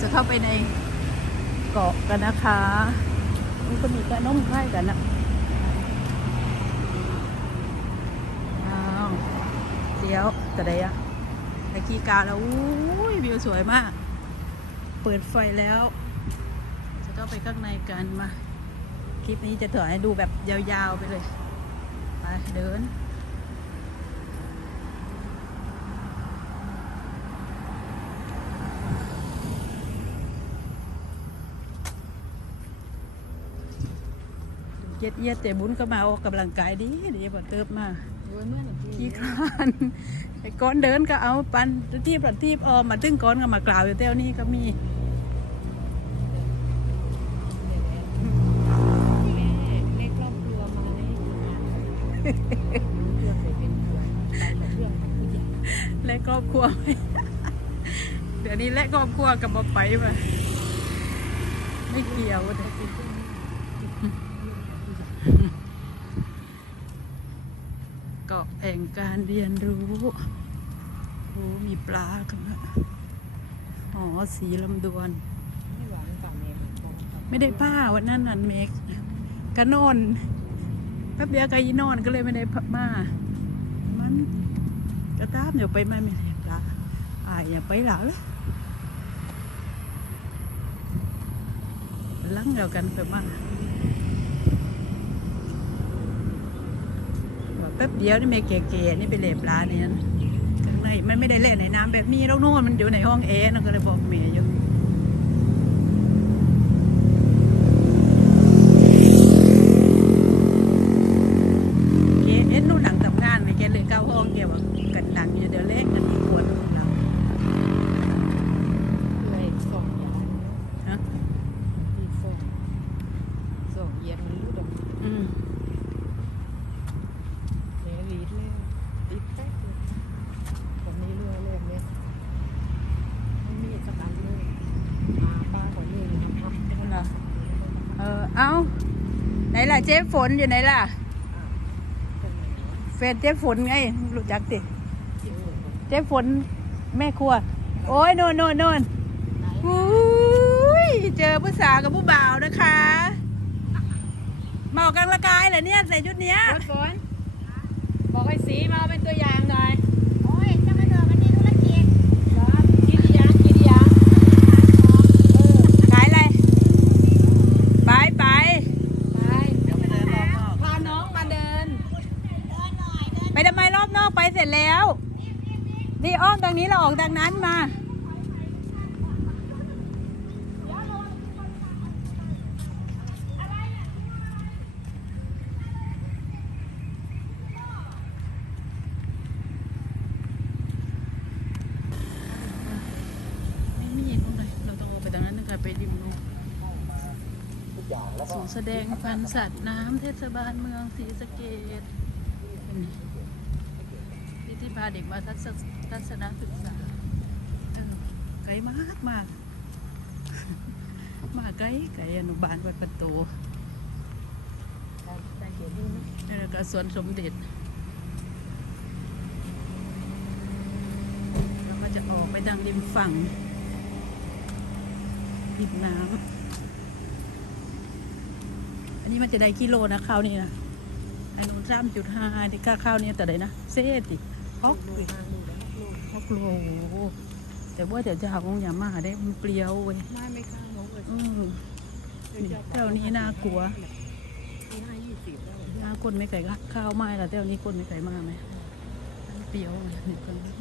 จะเข้าไปในเกาะกันนะคะมันก็มีกระน้มไข่กันนะอ้าวเดี๋ยวจะได้อะตะกี้กาแล้วอุ้ยวิวสวยมาก เปิดไฟแล้ว จะเข้าไปข้างในกันมา คลิปนี้จะถ่ายให้ดูแบบยาวๆไปเลย ไปเดิน เย็ดเย็ดแต่บุญก็มาออกกำลังกายดีเดี๋ยวพอเติบมาโดยเมื่อไหร่ขี้คลานไอ้ก้อนเดินก็เอาปันที่ประทีปออมมาตึ้งก้อนก็มากล่าวอยู่เต้วนี้ก็มีเล็กครอบครัวมาให้เพื่อนไปเป็นเพื่อนไปกับเพื่อนกับผู้ใหญ่และครอบครัวไหมเดี๋ยวนี้และครอบครัวกับบอกไปมาไม่เกี่ยวเลยเกาะแห่งการเรียนรู้โอ้มีปลากันนะอ๋อสีลำดวน ไม่ได้ผ้าวันนั้นนันเมกกะนอนแป๊บเดียวก็ยีนอนก็เลยไม่ได้ผ้ามันกระตามเดี๋ยวไปไมาไม่ได้ปลาอาอย่าไปหลาวเลยลังเดียวกันไปมาว่าแป๊บเดียวนี่เมย์เก๋ๆนี่ไปเล็บร้านนี่ยนะข้างในมันไม่ได้เล่นในน้ำแบบนี้แล้วโน่นมันอยู่ในห้องแอร์นะก็เลยบอกเมย์อยู่ เกเอ็นนู่นหนังทำงานไปแกเลยเก้าห้องเกี่ยวกับกันหนังอยู่เดี๋ยวเล็กกันมีคนเรา เลยส่งยา ฮะ ที่ส่งส่งเย็นมันรู้ดอก อืม เลี้ยลีดเลยติดแป๊กเลยคนนี้เรือเล่มเนี่ยไม่มีสักอันเลยมาป้าคนนี้นะครับ เหรอ เอาไหนล่ะเจ๊ฝนอยู่ไหนล่ะเฟนเจ๊ฝนไงรู้จักติเจ๊ฝนแม่ครัว โอ้ยโน่นโน่นโน่นอุ้ยเจอผู้สาวกับผู้บ่าวนะคะเหมากันละกายเหรอเนี่ยใส่ชุดเนี้ยฝนบอกไอ้สีมาเป็นตัวอย่างหน่อย โอ้ยจะมาเดินวันนี้ธุรกิจ ครับคิดยังคิดยัง ขายอะไร ไปไป ไป เดี๋ยวไปเดินรอบนอก พาน้องมาเดิน ไปทำไมรอบนอกไปเสร็จแล้ว นี่อ้อมทางนี้เราออกทางนั้นมา ไม่มีตรงไหนเราต้องออกไปทางนั้นนะคะไปริมนู้น ศูนย์แสดงพันธุ์สัตว์น้ำเทศบาลเมืองศรีสะเกษที่ที่พาเด็กมาทัศนทัศนศึกษาเออไกลมากมาก มาไกลไกลอนุบาลวัดประตูแต่เขียนดูนะแล้วก็สวนสมเด็จแล้วก็จะออกไปทางริมฝั่งริมน้ำอั นนี้มันจะได้กิโลนะข้าวนี่นะอันนู้นสามจุดห้าที่ค่าข้าวเนี่ยแต่ไหนนะเซติฮอกดูเลยทางดูแล้วลูกฮอกโลแต่ว่าเดี๋ยวจะหาของอย่ามาหาได้มันเปรี้ยวเว้ยไม่ไม่ข้างน้องเลยอืมนี่แถวนี้น่ากลัวที่ห้ายี่สิบแล้วถ้าคนไม่ไก่ก็ข้าวไหม้ละแต่วันนี้คนไม่ไก่มาไหมมันเปรี้ยวไงนี่คนนี้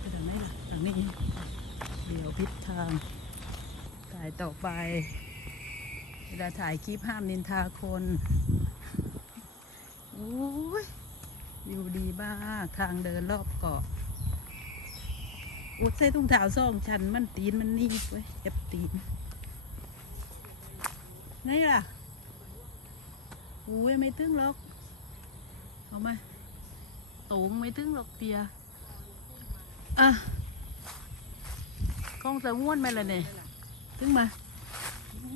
ไปทางไห นล่เดี๋ยวพิษทาง ถ่ายต่อไป เวลาถ่ายคลิปห้ามนินทาคนโอ้ยวิวดีมากทางเดินรอบเกาะอุดใส่ตุ้งเท้าซ่องชันมันตีนมันนี่เว้ยเจ็บตีนไงล่ะอุ้ยไม่ตึงหรอกเอาไหมตูงไม่ตึงหรอกเตียอะ กล้องจะง่วนไหมล่ะเนี่ยเถึงมา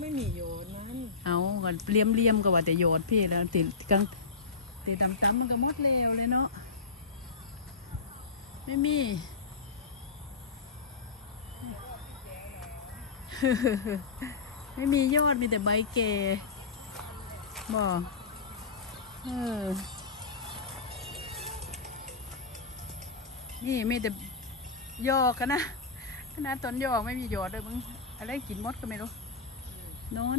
ไม่มีโยนนั้นเอาก่อนเลี่ยมเลี่ยมๆก็ว่าแต่โยดพี่แล้วติดกังติดตำตำๆมันก็หมดเร็วเลยเนาะไม่มีไม่มียอดมีแต่ใบเกบอกเออนี่มีแต่ยอกกันนะ ขนาดต้นยอกไม่มียอดเลยมึงอะไรกินมดก็ไม่รู้โนน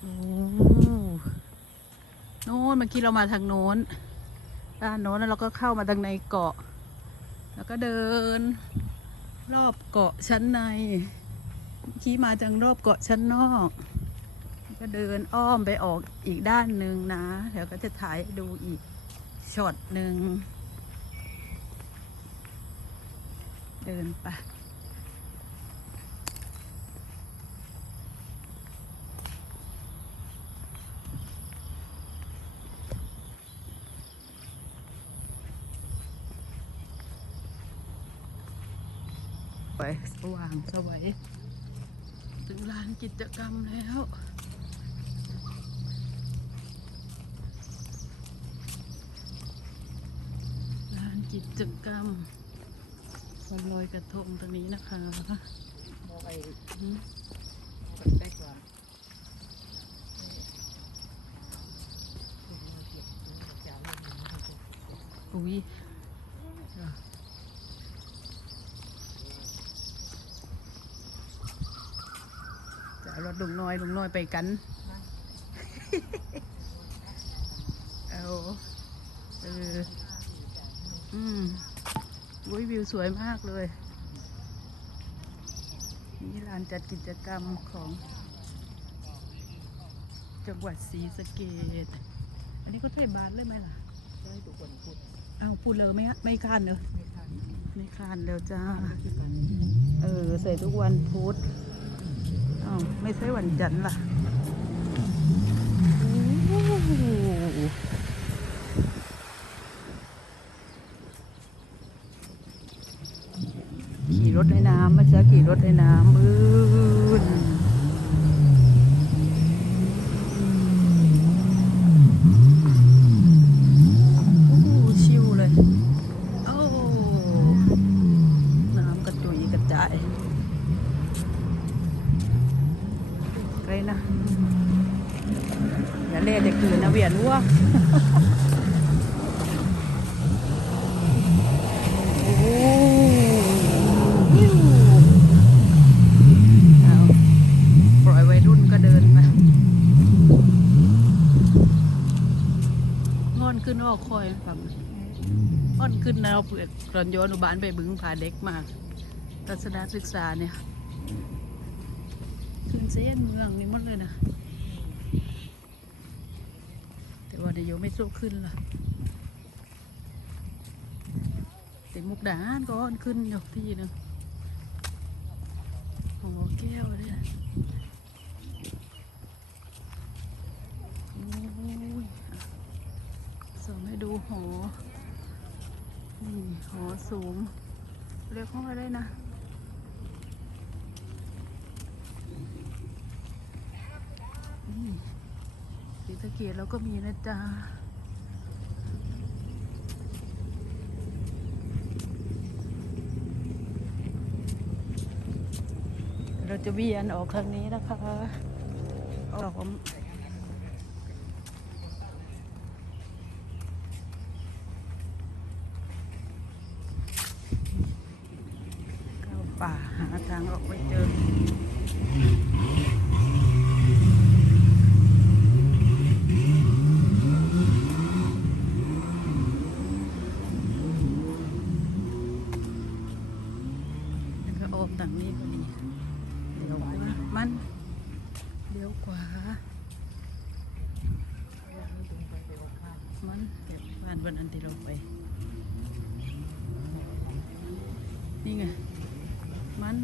โอ้โน้นเมื่อกี้เรามาทางโน้นด้านโน้นแล้วเราก็เข้ามาทางในเกาะ แล้วก็เดิน รอบเกาะชั้นในขี่มาจากรอบเกาะชั้นนอก ก็เดินอ้อมไปออกอีกด้านหนึ่งนะเดี๋ยวก็จะถ่ายดูอีกช็อตหนึ่งเดินไปไปสว่างสวัยถึงลานกิจกรรมแล้ว ลาน กิจกรรมวันลอยกระทงตรงนี้นะคะบอกไอ้อืมบอกแป๊กว่าอุ้ยจะเอารถลุงน้อยลุงน้อยไปกัน เอาเออ อืมอุ้ยวิว สวยมากเลย นี่ลานจัดกิจกรรมของจังหวัดศรีสะเกดอันนี้ก็เทศบาลเลยไหมล่ะได้ทุกคนพูดเอาพูดเลยไหมฮะไม่คานเนอะไม่ทันไม่คานแล้วจ้า เออ ใส่ทุกวันพุธอ้าวไม่ใช่วันจันทร์ล่ะโอ้โหขี่ รถในน้ำมาจ้าขี่รถในน้ำมืนโอ้ชิวเลยโอ้น้ำกระจุยกระจายไรนะ อย่าเล่จะคืนนะเวียนวัวโอ้ยิ้วเอาปล่อยวัยรุ่นก็เดินไปง อนขึ้นออกคอยฟังอ้อนขึ้นนะเราเปิดตอนโยนอนุบาลไปบึงพาเด็กมาทัศนศึกษาเนี่ยขึ้นเส้นเมืองนี่หมดเลยนะ แต่ว่าเดี๋ยวโยไม่สู้ขึ้นล่ะแต่มุกดาหารก็อ้อนขึ้นอยู่ที่หนึงโอ้แก้วเนี่ยโอ้ยส่งให้ ดูหอ นี่หอสูง เรียกห้องอะไรนะ นี่ศรีสะเกดเราก็มีนะจ๊ะเราจะเวียนออกทางนี้นะคะออกผมเข้า ป่าหาทางออกไม่เจอแล้วก็อบทางนี้ก็ดีเดี๋ยวมันเดี๋ยวขวามันเก็บบ้านบนอันที่เราไป นี่ไง มัน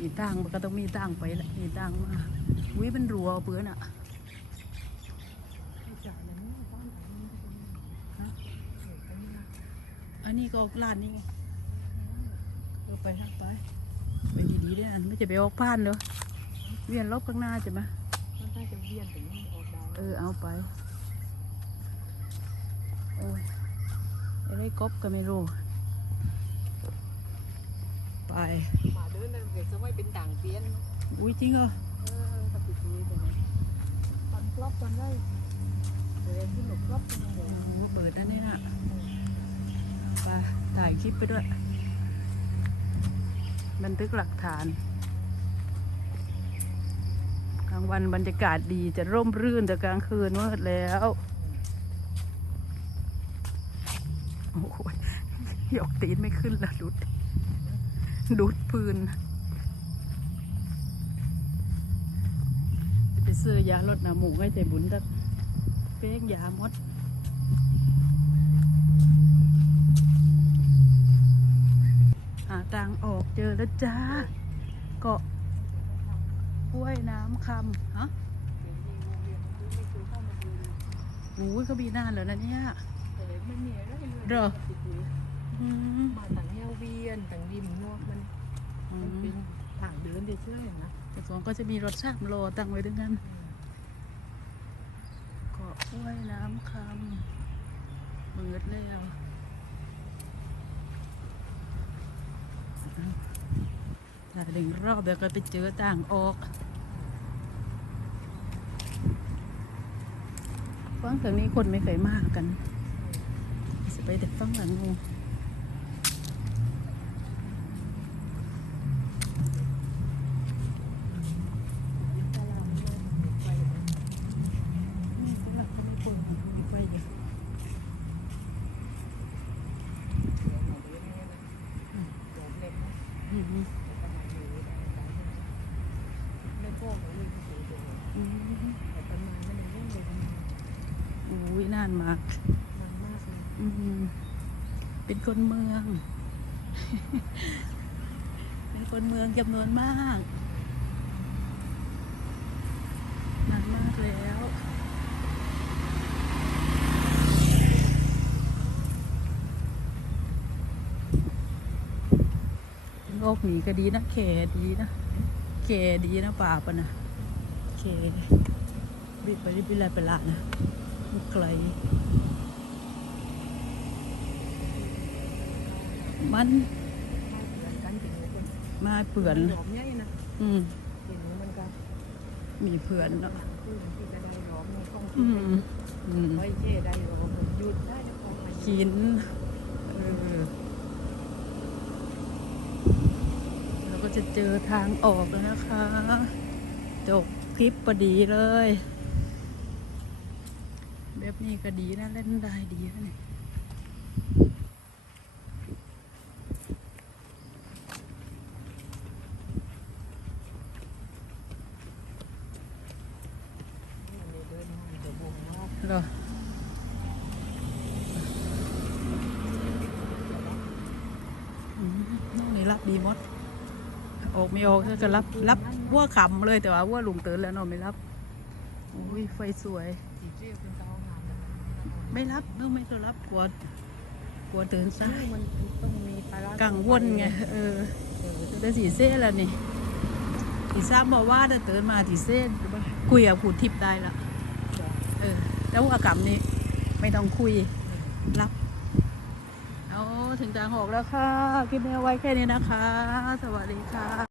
มีตังมันก็ต้องมีตังไปแหละมีตังมาวิมันรัวเปื้อนอะจ่ายแล้วบ้านอันนี้ก็ออกร้านนี่ไงเออไปทางไปไปดีๆด้วยอันไม่จะไปออกผ่านเด้อเวียนรอบข้างหน้าจะมามันน่าจะเวียนถึงนี่ออกได้เออเอาไปโอ้ยไอ้ได้กบก็ไม่รู้ ไป มาเดินนั่นเกิดจะไม่เป็นต่างเพี้ยนอุ้ยจริงเหรอเออกับปีปีไปเลยตอนครอบตอนได้เดินที่หนุกครอบตรงไหนโอ้โหเปิดอันนี้น่ะไปถ่ายคลิปไปด้วย บันทึกหลักฐานกลางวันบรรยากาศดีจะร่มรื่นแต่กลางคืนมืดแล้วโอ้โหยกตีนไม่ขึ้นละดุด ดุดปืนจะไปซื้อยาลดหน้ำหมูให้ใจบุญตักเป๊กยาหมดหาทางออกเจอแล้วจ้า เกาะห้วยน้ำคำฮะโอ้ยก็มีนานแล้วนะเนี่ยเหรอมาต่าง เวียนต่างริมเนาะมันอืมันมเป็นทางเดินเฉยๆนะแต่สองก็จะมีรถชามโลตั้งไว้ด้วยกันเกาะห้วยน้ำคำมืดแล้วถ่ายหนึ่งรอบเดี๋ยวก็ไปเจอต่างออกฟังทางนี้คนไม่เคยมากกัน จะไปแต่ฟังหลังงูนี่สำหรับคนญี่ปุ่นมีไฟอยู่อืมอืม อุ้ยนานมากอืมเป็นคนเมือง เป็นคนเมืองจำนวนมากนานมากแล้วโลกนี้ก็ดีนะแขดีนะแขดีนะป่าปะนะแขบิดไปริบไปลาไปละนะมัน ไกล มันมาเผื่อนหอมใหญ่นะอืมเห็นมันก็มีเผื่อนเนาะคือที่จะได้หอมในกล้องอืที่มอืมไว้เช่ได้หรอกมันหยุดได้แล้วก็มากินเออเราก็จะเจอทางออกแล้วนะคะ จบคลิปพอดีเลย แบบนี้ก็ดีนะเล่นได้ดีนะเนี่ยเดินมาเดี๋ยววงรอบเหรออืมน้องนี่รับดีหมด ออกไม่ออกก็รับรับวัวขำเลยแต่ว่าวัวหลุงเตือนแล้วนาะไม่รับโอ้ยไฟสวย ไม่รับเออไม่ก็รับกลัวกลัวตื่นสายมันต้องมีภาระกังวลไงเออเออแต่สีเส้แล้วนี่สีซ้ำบอกว่าถ้าตื่นมาสีเส้นคุยกับผูดทิพย์ได้ละเออแล้วว่ากรรมนี่ไม่ต้องคุยรับเอาถึงทางหอกแล้วค่ะคลิปนี้เอาไว้แค่นี้นะคะ สวัสดีค่ะ